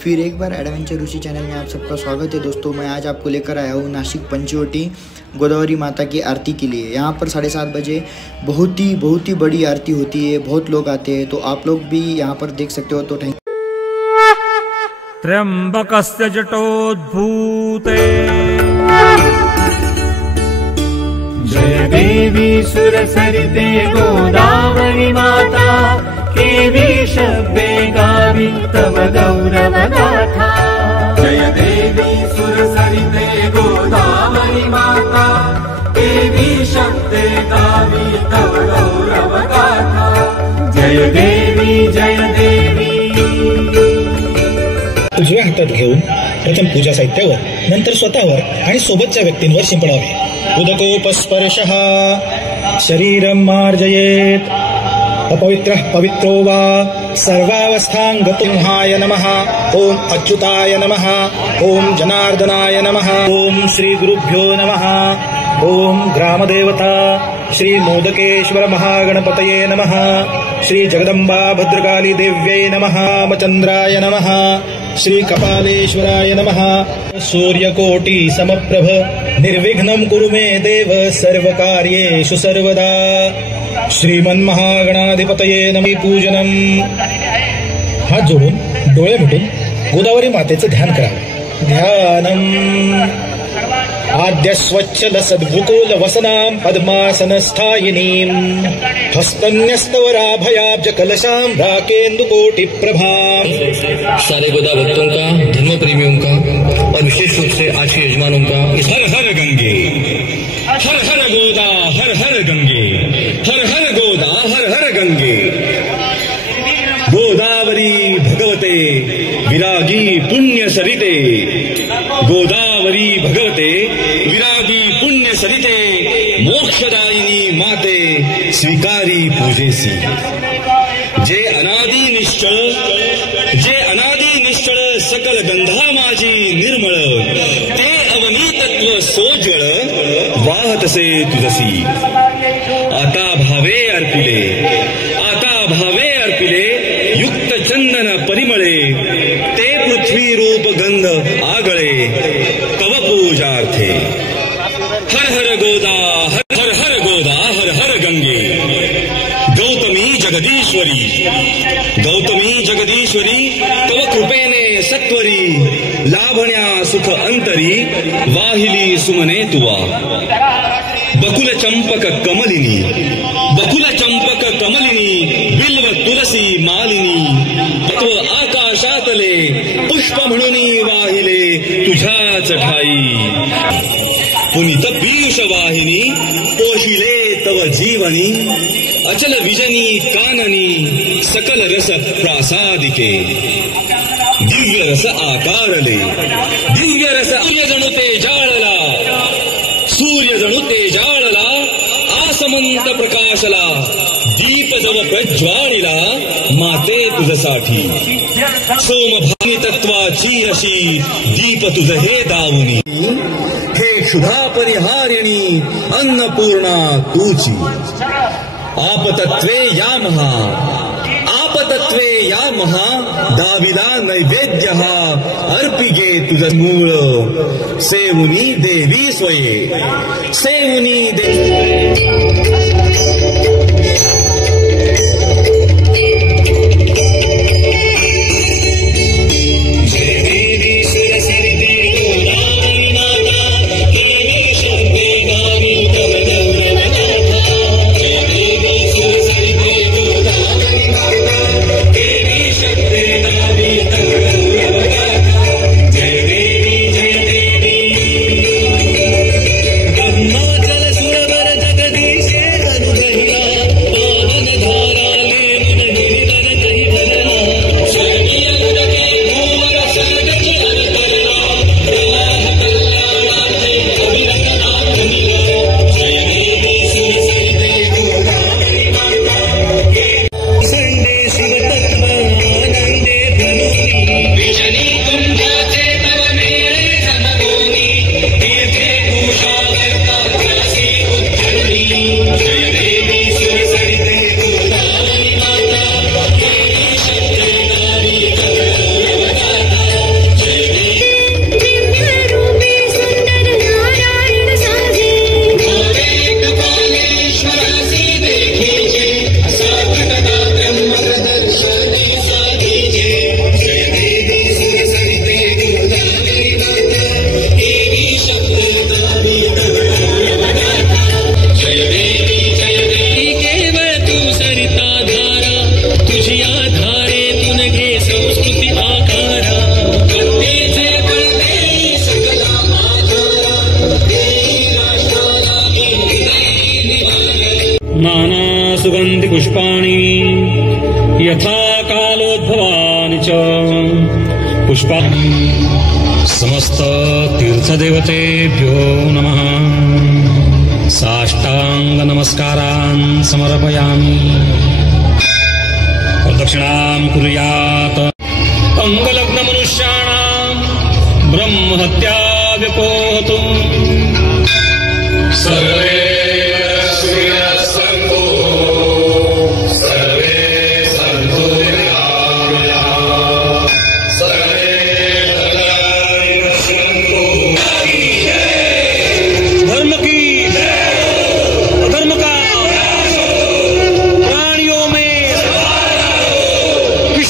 फिर एक बार एडवेंचर ऋषि चैनल में आप सबका स्वागत है दोस्तों। मैं आज आपको लेकर आया हूँ नासिक पंचवटी गोदावरी माता की आरती के लिए। यहाँ पर 7:30 बजे बहुत ही बड़ी आरती होती है, बहुत लोग आते हैं, तो आप लोग भी यहाँ पर देख सकते हो। तो थैंक त्र्यंबकस्य जटोद्भूते जय देवी सुरसरिते गोदावरी माता केवी शब्दे गावि तव गौरव गाथा। जय देवी सुरसरिते गोदावरी माता केवी शब्दे गावि तव गौरव गाथा। जय देवी जय देवी। उजव्या हातात घेऊन प्रथम पूजा साहित्यावर, नंतर स्वतःवर आणि सोबतच्या व्यक्तींवर शिंपडावे। उदकोपस्पर्शः शरीरं मार्जयेत्। अपवित्रः पवित्रो वा सर्वावस्थांगतुंहाय नमः। ओम अच्युताय नमः। ओम जनार्दनाय नमः। ओम श्री गुरुभ्यो नमः। ओम ग्रामदेवता श्री मोदकेश्वर महागणपतये नमः। श्री जगदंबा भद्रकाली देव्यै नमः। रामचंद्राय नमः। श्री कपालेश्वराय नमः। सूर्यकोटि समप्रभ निर्विघ्नं कुरु मे देव सर्वकार्येषु सर्वदा। श्रीमन्महागणाधिपतये नमः। पूजनम। हात जोडून डोळे मिटून गोदावरी मातेचं ध्यान करावे। ध्यानम। आद्य स्वच्छल सद्भुकोल वसनां पद्मासनस्थायिनीं हस्तन्यस्तवराभयाब्ज कलशां राकेन्दुकोटि प्रभां। सारे गोदा भक्तों का, धर्म प्रेमियों का और विशेष रूप से आज के यजमानों का हर हर गंगे, हर हर गोदा, हर हर गंगे, हर हर गोदा, हर हर गंगे। गोदावरी भगवते विरागी पुण्य सरिते। गोदावरी भगवते विरागी पुण्य सरिते मोक्षदायिनी माते स्वीकारी पूजेसी। जे अनादि निश्चळ सकल गंधा माझी निर्मळ ते अवनी तत्व सोज्वळ वाहतसे तुझसी। आता भावे अर्पिले युक्त चंदन परिमळे ते पृथ्वी रूप गंध आगळे तव पूजार्थे। हर हर गोदा, हर हर गोदा, हर हर गंगे। गौतमी जगदीश्वरी तव कृपेने सत्वरी लाभण्या सुख अंतरी वाहिली सुमने तुवा। बकुल चंपक कमलिनी बिल्व तुलसी मालिनी तत्व आकाशातले पुष्प म्हणून वाहिले तुझ्याच ठाई। पुनित पीयूष वाहिनी पोशिले तव जीवनी अचल विजनी काननी सकल रस प्रासादिके। दिव्य रस आकारले दिव्य रस जणू ते जाळला सूर्य जणू ते जाळला आसमंत प्रकाशला दीप जव प्रज्वाळीला माते तुझसाठी। सोमभानी तत्वाची अशी दीप तुझ हे दावुनी। हे क्षुधा परिहारिणी अन्नपूर्णा तूची। आपतत्वे या महा दाविला नैवेद्य अर्पिगे तुझ मूळ। सेवुनी देवी स्वये सेवुनी देवी। जगदीशे सुगंधि पुष्पाणि यथा कालोद्भवानि च पुष्पाणि समस्त तीर्थदेवतेभ्यो नमः साष्टांग नमस्कारान् समर्पयामि प्रदक्षिणां कुर्यात् अंगलग्न मनुष्याणां ब्रह्महत्या व्यपोहतु सर्वे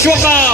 विश्व का